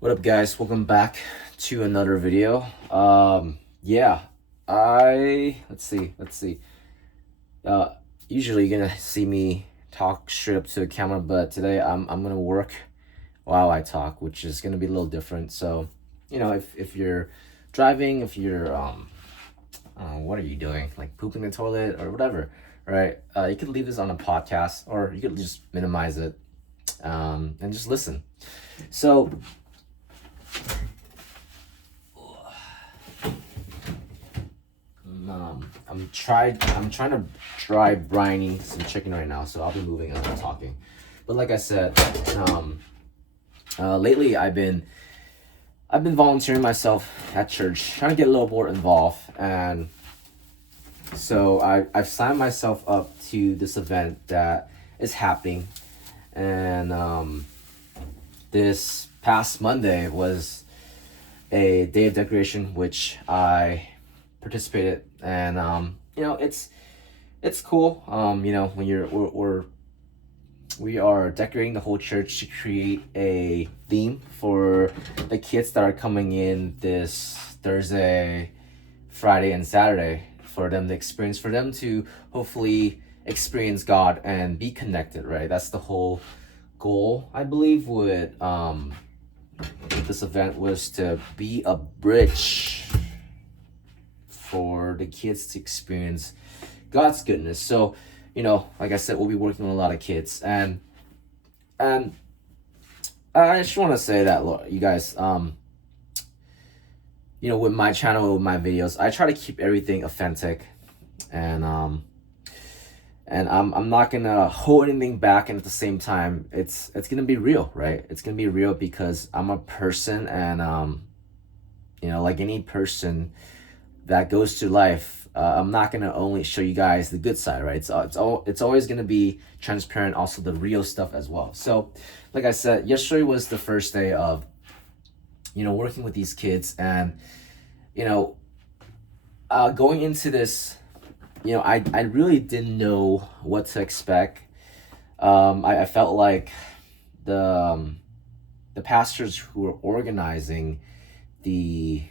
What up, guys? Welcome back to another video. Yeah, I let's see. Uh, Usually you're gonna see me talk straight up to the camera, but today I'm gonna work while I talk, which is gonna be a little different. So, if you're driving, if you're what are you doing? Like pooping in the toilet or whatever, right? You could leave this on a podcast, or you could just minimize it, and just listen. So I'm trying to try brining some chicken right now, so I'll be moving as I'm talking. But like I said, um, lately I've been volunteering myself at church, trying to get a little more involved, and so I've signed myself up to this event that is happening, and this past Monday was a day of decoration, which I participated, and it's cool. When we are decorating the whole church to create a theme for the kids that are coming in this Thursday, Friday, and Saturday, for them to experience, for them to hopefully experience God and be connected. Right, that's the whole goal, I believe, with this event, was to be a bridge for the kids to experience God's goodness. So, like I said, we'll be working with a lot of kids, and I just want to say that, look, you guys, with my channel, with my videos, I try to keep everything authentic, and I'm not gonna hold anything back, and at the same time, it's gonna be real, right? It's gonna be real because I'm a person, and like any person that goes through life, I'm not gonna only show you guys the good side, right? It's always gonna be transparent, also the real stuff as well. So, like I said, yesterday was the first day of working with these kids, and you know going into this, I really didn't know what to expect. I felt like the pastors who were organizing the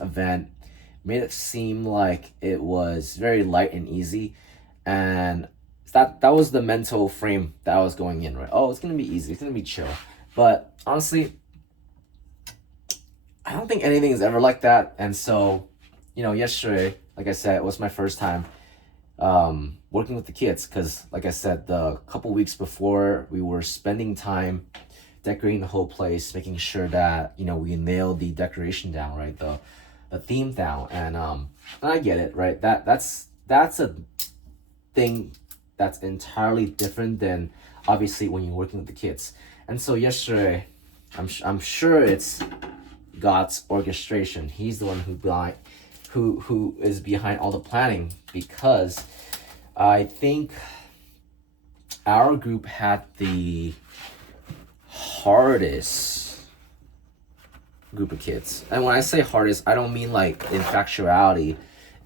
event made it seem like it was very light and easy, and that was the mental frame that I was going in, right? Oh, it's gonna be easy, it's gonna be chill. But honestly, I don't think anything is ever like that. And so, yesterday, like I said, it was my first time working with the kids, because like I said, the couple weeks before, we were spending time decorating the whole place, making sure that we nailed the decoration down, right? The theme down, and I get it, right? That's a thing that's entirely different than, obviously, when you're working with the kids. And so yesterday, I'm sure it's God's orchestration. He's the one who is behind all the planning, because I think our group had the hardest group of kids. And when I say hardest, I don't mean like in factuality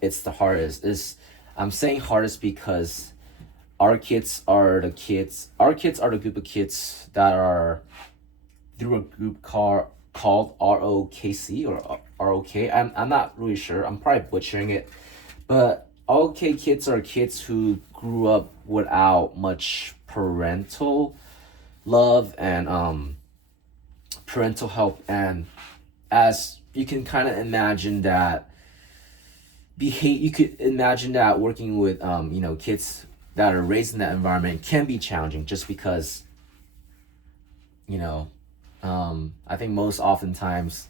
it's the hardest. Is I'm saying hardest because our kids are the group of kids that are through a group called ROKC, or ROK. I'm not really sure. I'm probably butchering it. But ROK kids are kids who grew up without much parental love and parental help, and as you can kind of imagine that, you could imagine that working with kids that are raised in that environment can be challenging, just because you know I think most oftentimes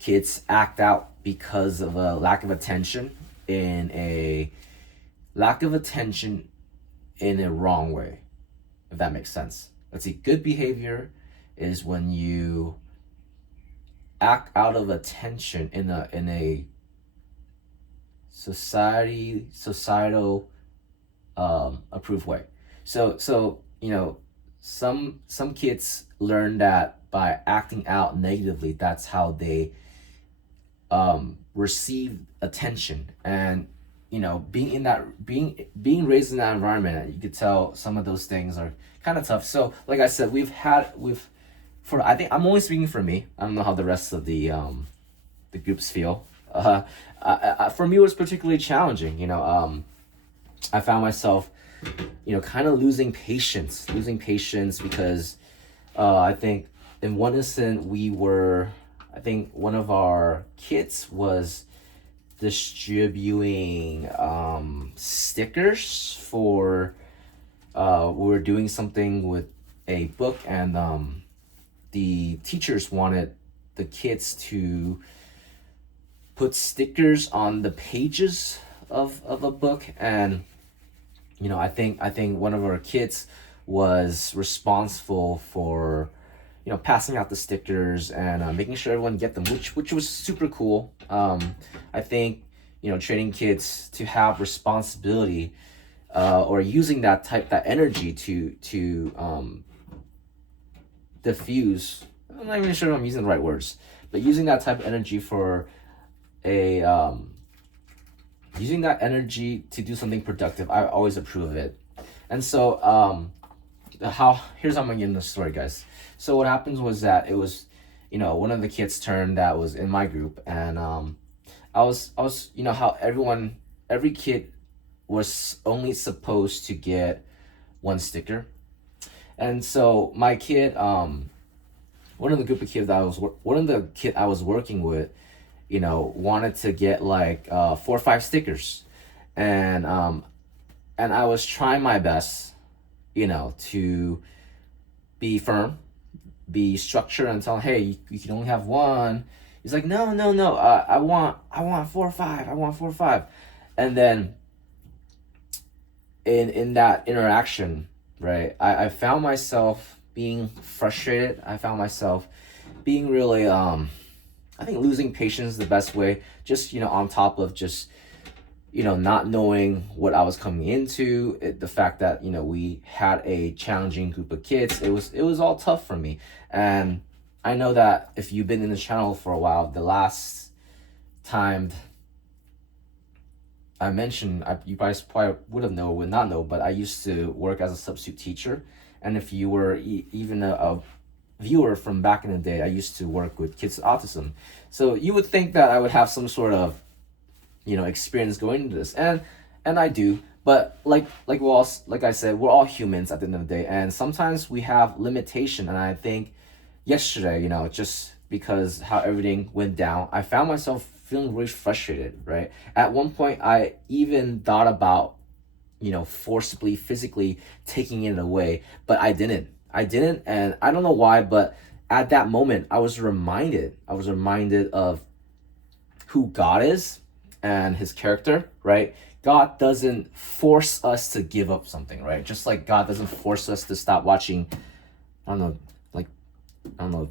kids act out because of a lack of attention, in a lack of attention in a wrong way, if that makes sense. Let's see, good behavior is when you act out of attention in a societal approved way. So some kids learn that by acting out negatively, that's how they receive attention. And being raised in that environment, you could tell some of those things are kind of tough. So like I said, I think I'm only speaking for me. I don't know how the rest of the groups feel. For me, it was particularly challenging. I found myself, kind of losing patience because I think in one instant I think one of our kids was distributing stickers for we were doing something with a book, and the teachers wanted the kids to put stickers on the pages of a book. And I think one of our kids was responsible for passing out the stickers and making sure everyone get them, which was super cool. I think training kids to have responsibility, or using that energy to diffuse. I'm not even sure if I'm using the right words, but using that type of energy for a using that energy to do something productive, I always approve of it. And so here's how I'm gonna get into the story, guys. So what happens was that it was one of the kids' turn that was in my group, and I was how every kid was only supposed to get one sticker. And so my kid, one of the group of kids that I was one of the kid I was working with, wanted to get like 4 or 5 stickers. And I was trying my best, to be firm, be structured, and tell him, hey, you can only have one. He's like, no, no, no, I want 4 or 5, I want 4 or 5. And then in that interaction, right, I found myself being frustrated. I found myself being really I think losing patience is the best way, just on top of just not knowing what I was coming into, the fact that we had a challenging group of kids. It was all tough for me. And I know that if you've been in the channel for a while, the last time I mentioned, you guys probably would have known, would not know, but I used to work as a substitute teacher. And if you were even a viewer from back in the day, I used to work with kids with autism. So you would think that I would have some sort of experience going into this, and I do. But like I said, we're all humans at the end of the day, and sometimes we have limitation. And I think yesterday, just because how everything went down, I found myself feeling really frustrated, right? At one point I even thought about forcibly, physically taking it away, but I didn't. And I don't know why, but at that moment I was reminded of who God is and his character, right? God doesn't force us to give up something, right? Just like God doesn't force us to stop watching, I don't know, like, I don't know,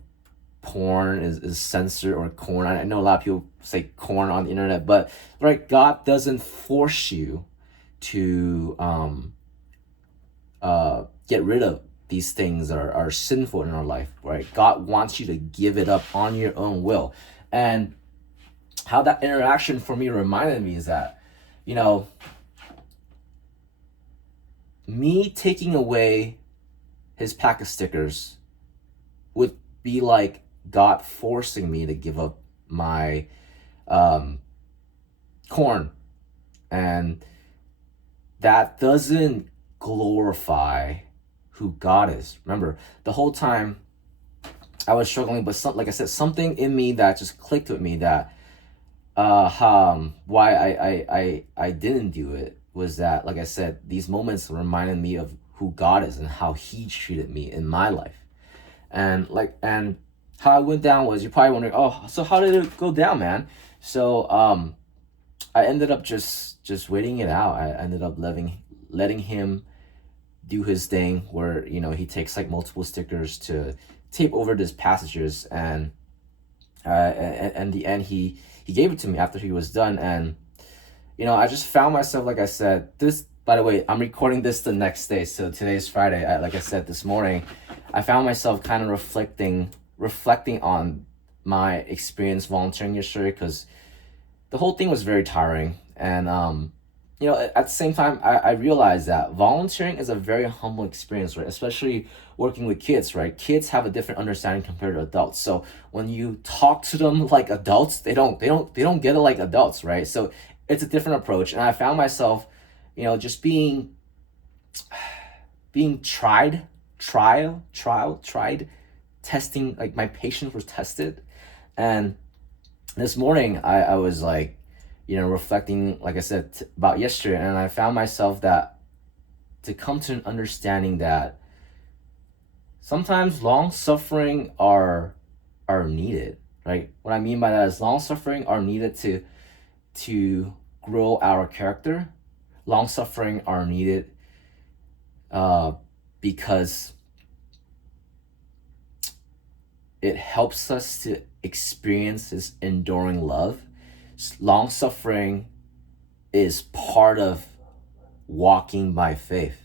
porn is censored, or corn. I know a lot of people say corn on the internet, but right, God doesn't force you to get rid of these things that are sinful in our life, right? God wants you to give it up on your own will. And how that interaction for me reminded me is that, me taking away his pack of stickers would be like God forcing me to give up my corn. And that doesn't glorify who God is. Remember, the whole time I was struggling, but like I said, something in me that just clicked with me, that why I didn't do it was that, like I said, these moments reminded me of who God is and how he treated me in my life. And how it went down was, you're probably wondering, oh, so how did it go down, man? So I ended up just waiting it out. I ended up letting him do his thing, where he takes like multiple stickers to tape over these passages, and in the end he gave it to me after he was done. And I just found myself, like I said, this, by the way, I'm recording this the next day, so today's Friday. Like I said this morning, I found myself kind of reflecting on my experience volunteering yesterday, because the whole thing was very tiring. And you know, at the same time, I realize that volunteering is a very humble experience, right? Especially working with kids, right? Kids have a different understanding compared to adults. So when you talk to them like adults, they don't get it like adults, right? So it's a different approach. And I found myself, just being tried, testing, like my patience was tested. And this morning I was like, reflecting, like I said, about yesterday, and I found myself that to come to an understanding that sometimes long suffering are needed, right? What I mean by that is long suffering are needed to grow our character. Long suffering are needed uh, because it helps us to experience this enduring love. Long suffering is part of walking by faith.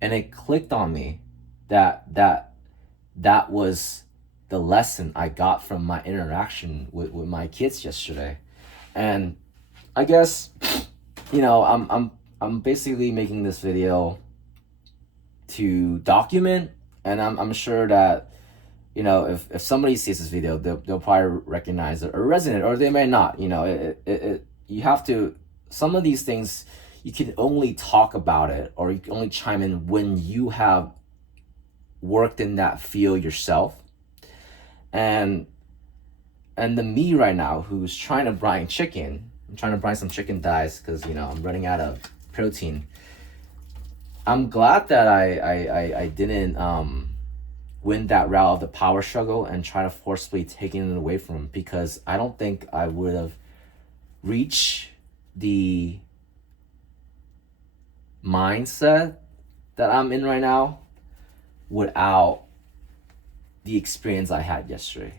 And it clicked on me that was the lesson I got from my interaction with my kids yesterday. And I guess, I'm basically making this video to document, and I'm sure that, if somebody sees this video, they'll probably recognize it or resonate, or they may not. You have to, some of these things you can only talk about it, or you can only chime in when you have worked in that field yourself. And the me right now who's trying to brine chicken, I'm trying to brine some chicken thighs because I'm running out of protein. I'm glad that I didn't win that route of the power struggle and try to forcefully taking it away from him, because I don't think I would have reached the mindset that I'm in right now without the experience I had yesterday.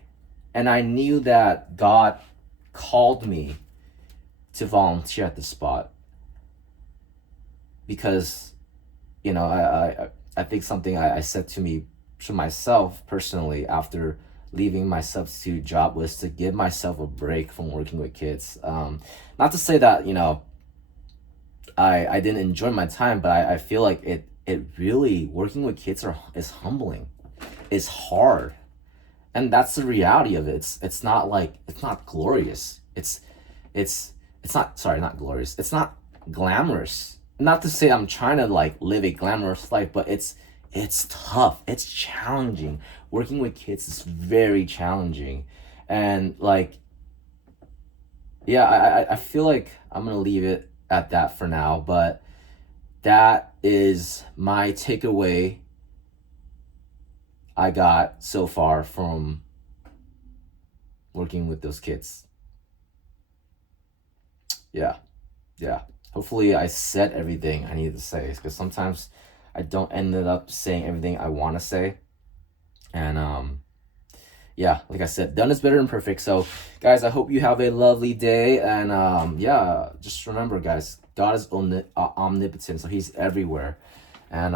And I knew that God called me to volunteer at the spot because, I think something I said to myself personally after leaving my substitute job was to give myself a break from working with kids. Not to say that, I didn't enjoy my time, but I feel like it really, working with kids is humbling. It's hard. And that's the reality of it. It's not like, it's not glorious. It's not, sorry, not glorious. It's not glamorous. Not to say I'm trying to like live a glamorous life, but it's tough. It's challenging. Working with kids is very challenging. And like, yeah, I feel like I'm gonna leave it at that for now, but that is my takeaway I got so far from working with those kids. Yeah, yeah. Hopefully I said everything I needed to say, because sometimes I don't end up saying everything I want to say. And yeah, like I said, done is better than perfect. So guys, I hope you have a lovely day. And yeah, just remember guys, God is omnipotent, so he's everywhere. And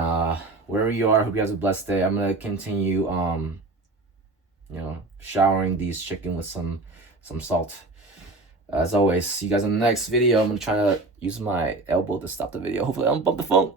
wherever you are, I hope you have a blessed day. I'm gonna continue showering these chicken with some salt. As always, see you guys in the next video. I'm gonna try to use my elbow to stop the video. Hopefully I don't bump the phone.